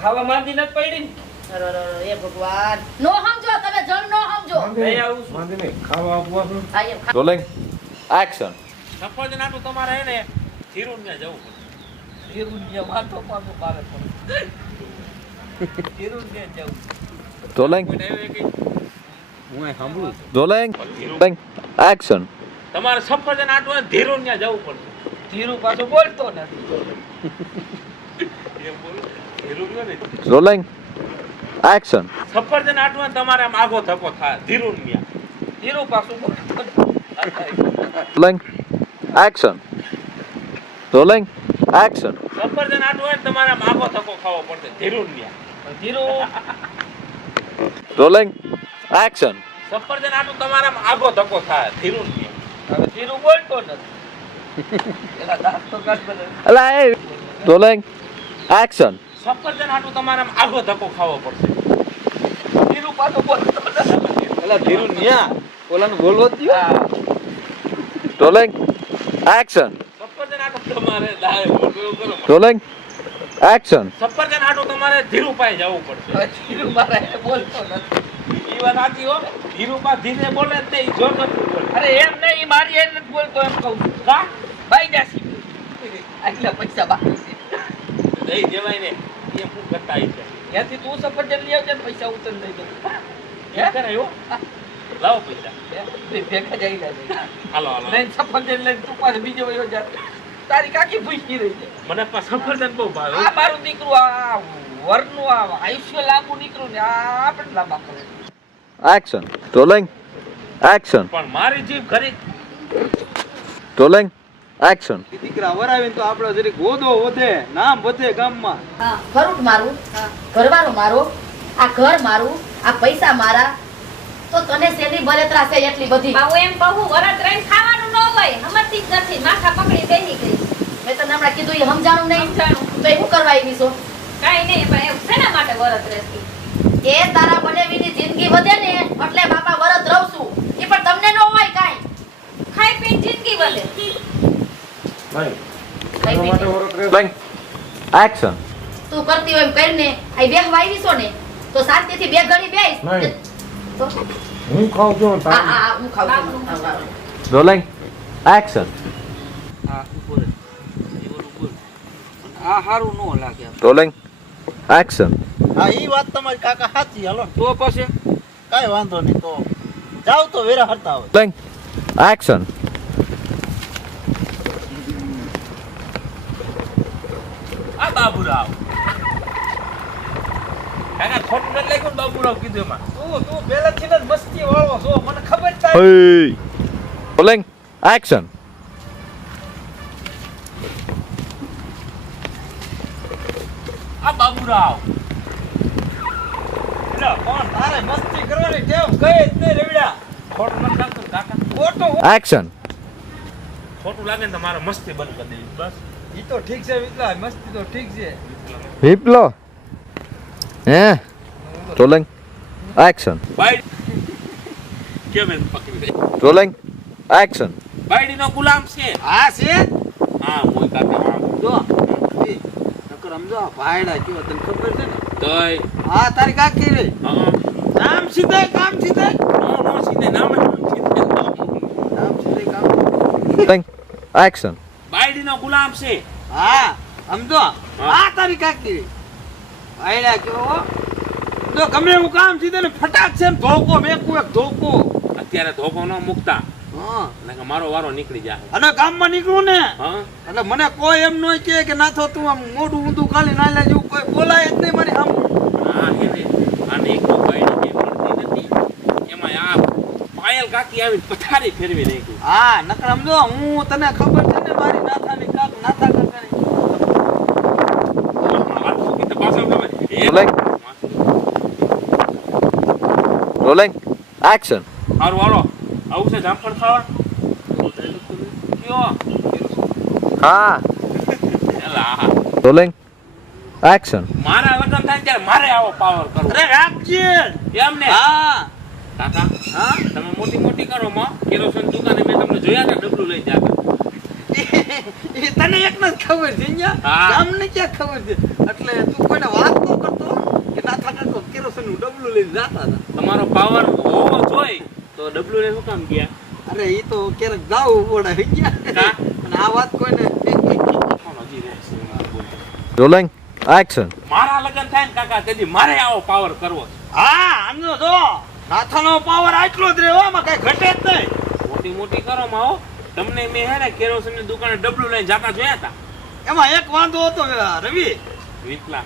ખાવા માંદી નથી પડી ને. અરે એ ભગવાન નો સમજો તમે જણ નો સમજો નહીં આવું છું. વાંધો નહીં, ખાવા આપવા છું. આ એમ ખા- રોલિંગ એક્શન. સફરજન આટલું તમારે હે ને ધીરુન ને જવું પડે. ધીરુંને વાતો પાછો પારે પડે. ધીરુંને જવું. રોલિંગ કોઈને એવું કે રોલિંગ એક્શન. તમારે સફરજન આટલું ધીરુન ને જવું પડશે. ધીરું પાછું બોલતો નથી. એમ બોલો ધીરુન ને રોલિંગ એક્શન. સફરજન આટલું તમારે આમ આગો ધક્કો થાય ધીરુન ને. ધીરું પાછું બોલતો નથી. Rolling action. Rolling action. સફરજન આટલું હોય ને તમારે આમ આગો ધક્કો ખાવો પડશે ધીરુન ને. ધીરું રોલિંગ એક્શન. સફરજન આટલું તમારે આમ આગો ધક્કો થાય ધીરુન ને. હવે ધીરું બોલતો નથી. એના દાંત તો કાઢ બધા. અલા એ રોલિંગ એક્શન. સફરજન આટલું તમારે આમ આગો ધક્કો ખાવો પડશે. ધીરું પાછું બોલતો નથી. એલા ધીરુ ન્યા ઓલાને બોલવો જ દ્યો. હા. Rolling action. સફરજન આટલું તમારે દાય બોલવું કરો. Rolling action. સફરજન આટલું તમારે ધીરુ પાસે જવું પડશે. હવે ધીરું મારા એ બોલતો નથી. ઈ વાત સાચી હો. ધીરુ પાસે ધીરે બોલે જ નહીં, જોર નથી બોલે. અરે એમ નહીં ઈ મારી એ નથી બોલતો એમ કહું છું. કા? બાઈ જાસી આટલા પૈસા બાકી છે દઈ દેવાય ને એમ શું કરતા હશે. ત્યાંથી તું સફરજન લઈ આવજે ને પૈસા ઉતર દઈ દઉં એમ કરાય હો. લાવો પૈસા. ભેગા જઈ જાય હાલો હાલો. લઈને સફરજન લઈને તું પાસે બીજો વયો જા તારી કાકી પૂછી રહી છે મને પણ સફરજન બહુ ભાવે. આ મારું દીકરું આ વરનું આ આયુષ્ય લાંબુ નીકળ્યું ને આ આપણે લાંબા કરે એક્શન. Rolling action. પણ મારી જીભ ઘરે રોલિંગ એક્શન. દીકરા વરાવીને તો આપણો જરીક હોદો વધે, નામ વધે ગામમાં. હા ફરૂટ મારું ઘરવાળો મારો આ ઘર મારું આ પૈસા મારા તો તને શેની બળતરા છે એટલી બધી હું એમ કહું વરત રહીને ખાવાનું ન હોય સમજતી જ નથી માથા પકડી બેસી ગઈ મેં તને હમણાં કીધું એ સમજાણું નહીં સમજાણું. તો એ શું કરવા આવી છો કાઈ નહીં પણ એવું શેના માટે વરત રહેતી એ તારા બનેવીની જિંદગી વધે ને એટલે બાપા વરત રહું છું એ પણ તમને ન હોય કાઈ ખાઈ પીને જિંદગી વધે ભાઈ કઈ એના માટે પીને. વરત રહે. Rolling action. તું કરતી હોય એમ કરીને આ બેહવા આવી છો ને તો શાંતિથી બે ઘડી બેસ નહીં. તો હું ખાઉં છું હા તારી. હા હું ખાઉં છું હા, હા. Rolling action. હા ઉપર આ હારું નો લાગે રોલિંગ એક્શન. હા ઈ વાત તમારી કાકા સાચી. હાલો તો પછી કાંઈ વાંધો નહીં. તો જાવ તો વેરા હરતા હોય. Rolling action. આ બાબુરાવ. કાકા ખોટું નથી લખ્યું ને બાબુરાવ કીધું એમાં. તું પહેલાથી જ મસ્તી વાળો છો મને ખબર છે રોલિંગ એક્શન. આ બાબુરાવ. એટલે કોણ તારે મસ્તી કરવાની ટેવ કઈ જ નહીં રેવડા ખોટું નથી લાગતું કાકા. ખોટો એક્શન. ખોટું લાગે ને તો મારે મસ્તી બંધ કરી દેવી બસ. ઈ તો ઠીક છે વિતલા મસ્તી તો ઠીક છે વિપ્લો હે. Rolling action. બાઈડ કેમ એમ પકડી દે. Rolling action. બાઈડીનો ગુલામ છે. હા છે હા મોય કાકા હા. જો એ નકર સમજો ભાઈડા કેવો તને ખબર છે ને. તોય હા તારી કાકી રે હા નામ સીધે કામ સીધે નો સીધે નામ જ સીધે. નામ સીધે કામ. Rolling action. બાઈડીનો ગુલામ છે. હા સમજો હા તારી કાકી રે ભાઈડા કેવો જો ગમે એવું કામ સીધે ને ફટાક છે ને ધોકો મેકું એક ધોકો. અત્યારે ધોકો ન મુકતા હા એટલે કે મારો વારો નીકળી જાય. અને ગામમાં નીકળું ને હા એટલે મને કોઈ એમ ન કહે કે નાથો તું આમ મોઢું ઊંધું કાલી ના લેજો કોઈ બોલાય જ નહીં મારી આમ. હા એને આને એક બાઈડી કે મળતી નથી એમાં આ પાયલ કાકી આવી પથારી ફેરવી નાખી. હા નકર સમજો હું તને ખબર છે ને મારી નાથાની કાક નાથા કાકાની. Rolling rolling action. હારું હાલો આવું છે જામફળ ખાવા કયો હા. એલા રોલિંગ એક્શન. મારા લગ્ન થાય ત્યારે મારે આવો પાવર કરવો. અરે રાખજે. એમ ને હા કાકા હા તમે મોટી મોટી કરો માં કેરોસીન દુકાને મેં તમને જોયા હતા ડબલું લઈ જતા. એ તને એક જ ખબર છે હા. ગામને ક્યાં ખબર છે એટલે તું કોઈને વાત ન કરતો નું ડબલું લઈને જાતા હતા. તમારો પાવર હોવો જોઈએ તો ડબલું ને શું કામ ગયા? અરે ઈ તો ક્યારેક જાવું પડે હઈ ગયા. હા? અને આ વાત કોઈને કોણ હજી રહેશે? બોલતો. Rolling. Action. મારા લગ્ન થાય ને કાકા તેથી મારે આવો પાવર કરવો છે. હા આમનો જો નાથાનો પાવર આટલો જ રહ્યો આમાં કઈ ઘટે જ નહીં. મોટી મોટી કરો માવો. તમને મેં હે ને કેરોસીન ની દુકાને ડબલું લઈને જાતા જોયા હતા. એમાં એક વાંધો હતો રવિ. 20 લાખ